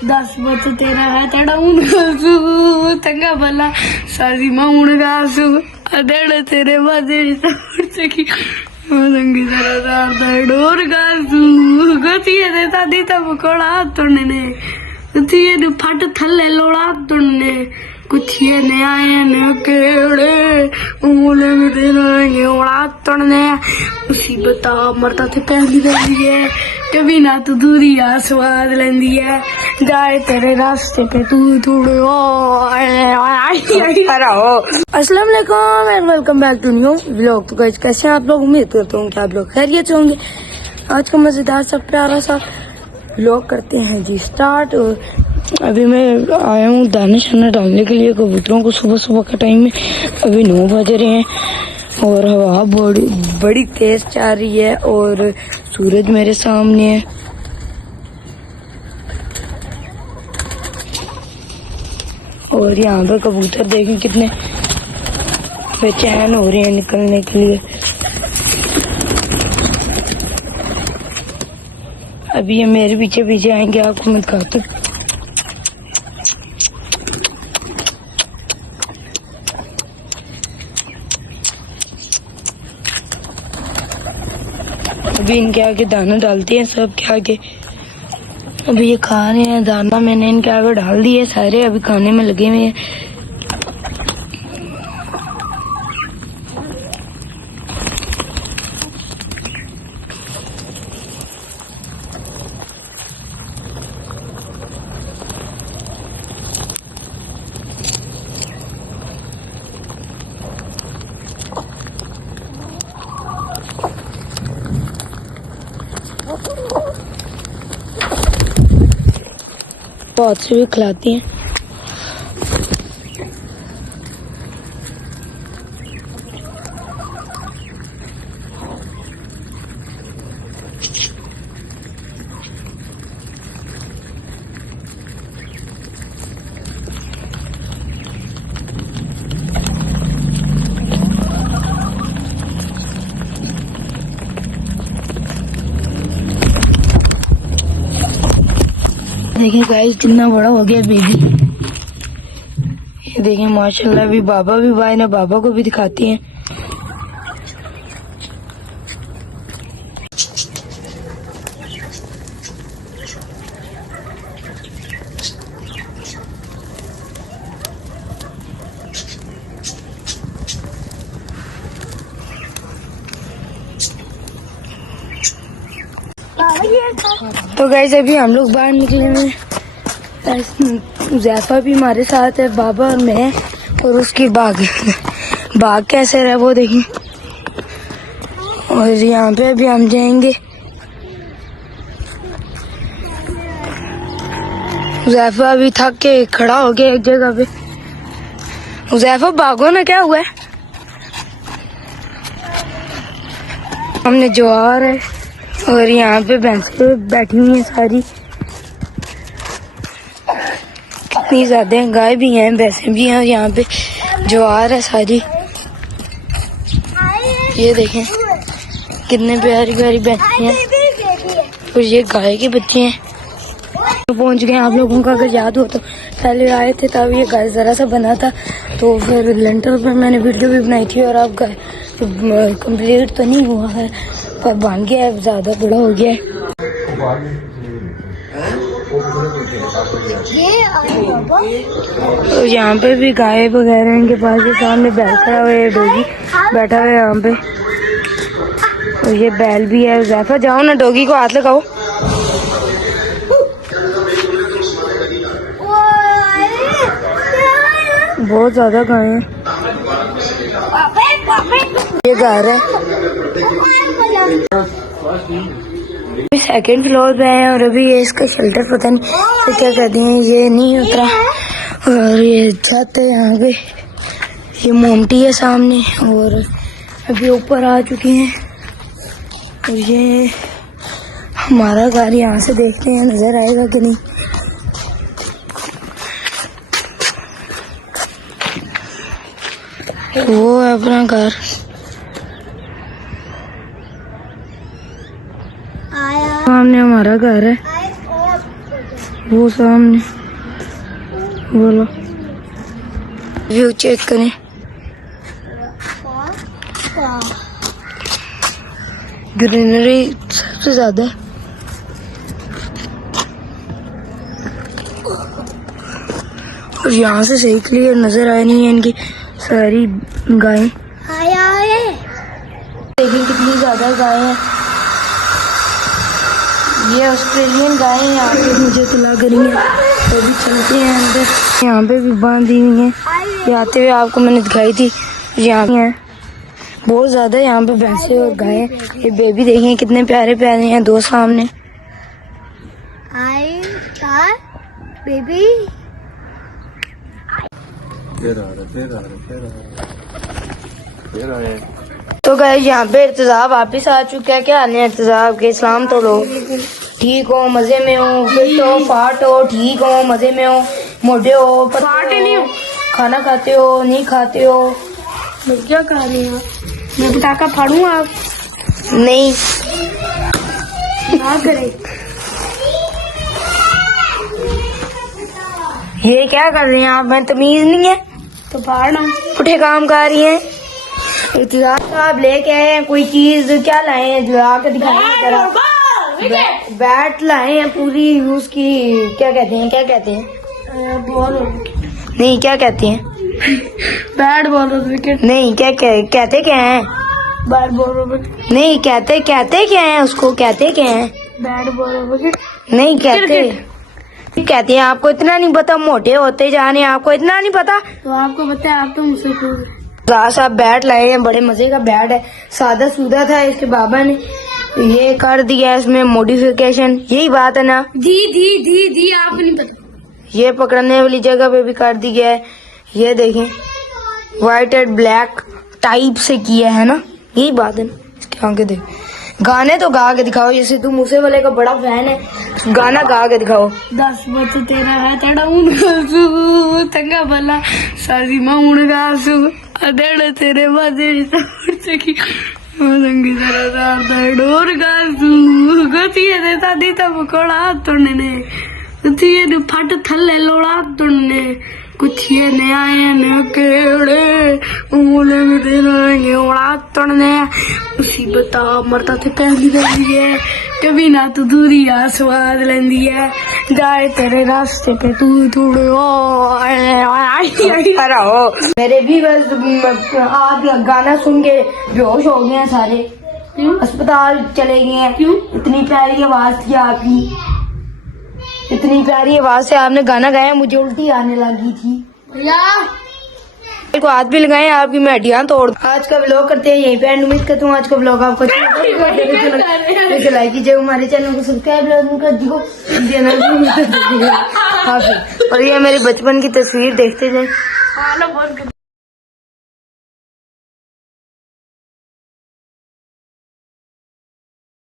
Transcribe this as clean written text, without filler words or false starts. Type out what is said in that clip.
10 बच्चे तेरा है तेरा उनगासू तंगा भला साजी मां उनगासू अदेड़ तेरे बाजे की संगी जरा डोर गासू गतिए दे तादी तब कोड़ा तुड़ने गतिए दे फट थल्ले लोड़ा तुड़ने कुछिए ने आए ने केड़े उंगले में देने उड़ा तुड़ने मुसीबत मरता थे पहली बारी है कभी ना तू दूरी आ स्वाद लेंदी है जाए तेरे रास्ते पे तू थोड़ो अस्सलाम वालेकुम and welcome back to new vlog. तो गाइस कैसे हैं आप लोग? उम्मीद करता हूँ कि आप लोग खैरियत से होंगे। आज का मजेदार सा प्यारा सा व्लॉग करते हैं जी स्टार्ट। अभी मैं आया हूँ दाना शाना डालने के लिए कबूतरों को। सुबह सुबह का टाइम है, अभी 9 बज रहे हैं और हवा बड़ी तेज चल रही है और सूरज मेरे सामने है। और यहाँ पे कबूतर देखें कितने बेचैन हो रहे हैं निकलने के लिए। अभी ये मेरे पीछे पीछे आएंगे, आपको मैं दिखाती हूँ। अभी इनके आगे दाना डालते हैं सब के आगे। अभी ये खा रहे हैं दाना, मैंने इनके आगे डाल दिए सारे, अभी खाने में लगे हुए हैं। बहुत से भी खिलाती हैं। देखिए गाइस कितना बड़ा हो गया बेबी। ये देखिए माशाल्लाह। अभी बाबा भी भाई ना, बाबा को भी दिखाती हैं। तो गाइस अभी हम लोग बाहर निकले हैं। ज़ैफा भी हमारे साथ है, बाबा और मैं और उसकी बाघ कैसे रहे वो देखिए। और यहाँ पे अभी हम जाएंगे। ज़ैफा अभी थक के खड़ा हो गया एक जगह पे। ज़ैफा भागो ना, क्या हुआ है? हमने ज्वार है और यहाँ पे भैंसें बैठी हुई हैं सारी, कितनी ज्यादा हैं। गाय भी हैं, भैंसें भी हैं और यहाँ पे ज्वार है सारी। ये देखें कितने प्यारी प्यारी भैंसें हैं और ये गाय के बच्चे हैं। तो पहुँच गए। आप लोगों का अगर याद हो तो पहले आए थे तब ये गाय जरा सा बना था, तो फिर लेंटर पर मैंने वीडियो भी बनाई थी और अब गाय कंप्लीट तो नहीं हुआ है पर बन गया है, ज्यादा बड़ा हो गया है। तो यहाँ पे भी गाय वगैरह इनके पास के सामने बैल खड़ा हुआ है, डॉगी बैठा हुआ है यहाँ पे और ये बैल भी है। ज़ैफा जाओ ना, डॉगी को हाथ लगाओ। बहुत ज्यादा गाय हैं। ये घर है, सेकंड फ्लोर पे है और अभी ये इसका शेल्टर पता नहीं तो क्या कहते हैं, ये नहीं उतरा। और ये छत है यहाँ पे, ये मोमटी है सामने और अभी ऊपर आ चुके हैं। और ये हमारा घर, यहाँ से देखते हैं नजर आएगा कि नहीं। वो है अपना घर। सामने हमारा घर है। वो सामने, बोलो व्यू चेक करें। ग्रीनरी सबसे ज्यादा है। और यहाँ से सही क्लियर नजर आए नहीं है इनकी सारी गायें। देखिए कितनी ज्यादा गायें हैं। ये ऑस्ट्रेलियन गायें यहाँ पे मुझे खिला करी हैं। तो भी चलते हैं अंदर। यहाँ पे भी बांधी हुई हैं। ये आते हुए आपको मैंने दिखाई थी। यहाँ है बहुत ज्यादा यहाँ पे भैंसे और गायें। ये बेबी देखिए कितने प्यारे प्यारे हैं, दो सामने। बेबी तो गए यहाँ पे इर्तिजाब वापिस आ चुका है। क्या हाल है इर्तिजाब के? सलाम तो लो। ठीक हो, मजे में हो, फिट हो, फाट हो, ठीक हो, मजे में हो, मोटे हो, पतले नहीं हो, खाना खाते हो, नहीं खाते हो? मैं क्या करा रही हूँ? मैं पटाखा फाड़ू आप? नहीं ना करे। ये क्या कर रही हैं आप? मैं तमीज नहीं है तो फाड़ना। पुठे काम कर रही हैं। इर्तिजाब साहब लेके आए हैं कोई चीज, क्या लाए हैं जो आके दिखाएंगे जरा। बैट लाए हैं पूरी उसकी, क्या कहते हैं, क्या कहते हैं? बॉल नहीं, क्या कहते हैं? बैट बॉल विकेट नहीं, क्या कहते क्या हैं? बैट बॉल विकेट नहीं, कहते क्या हैं उसको? कहते क्या हैं? बैट बॉल विकेट नहीं कहते हैं। आपको इतना नहीं पता? मोटे होते जा रहे हैं, आपको इतना नहीं पता? तो आपको पता है, आप तो मुझसे साहब बैट लाए हैं, बड़े मजे का बैट है। सादा सूदा था, इसके बाबा ने ये कर दिया इसमें मॉडिफिकेशन। यही बात है ना? दी आपको नहीं पता। ये पकड़ने वाली जगह पे भी कर दिया है। ये देखें व्हाइट एंड ब्लैक टाइप से किया है ना, यही बात है ना? इसके आगे देख, गाने तो गा के दिखाओ। जैसे तू मूसे वाले का बड़ा फैन है, गाना गा के दिखाओ। 10 बजे तेरा है चढ़ा गासू तंगा भला साजी माउण गासू अदेड़ तेरे बाजे सकी संगी जरा डोर गासू गतिए दे सादी तब कोड़ा तुड़ने गतिए दे फट थल्ले लोड़ा तुड़ने कुछ ये ने आए न केड़े उंगले में देंगे उड़ा तुड़ने मुसीबत मरता थे पहली बारी है कभी ना तू दूरी आ स्वाद लेंदी है जाए तेरे रास्ते पे तू थोड़े हो। मेरे भी बस आज गाना सुन के बेहोश हो गए हैं सारे, अस्पताल चले गए हैं। क्यों? इतनी प्यारी आवाज थी आपकी, इतनी प्यारी आवाज से आपने गाना गाया, मुझे उल्टी आने लगी थी। को हाथ भी लगाए, आपकी मैं हड्डियां तोड़। आज का व्लॉग करते हैं यहीं पे एंड। उम्मीद करता हूँ आज का व्लॉग आपको लाइक कीजिए, हमारे चैनल को सब्सक्राइब कर दीजिए। और ये मेरे बचपन की तस्वीर देखते जाए।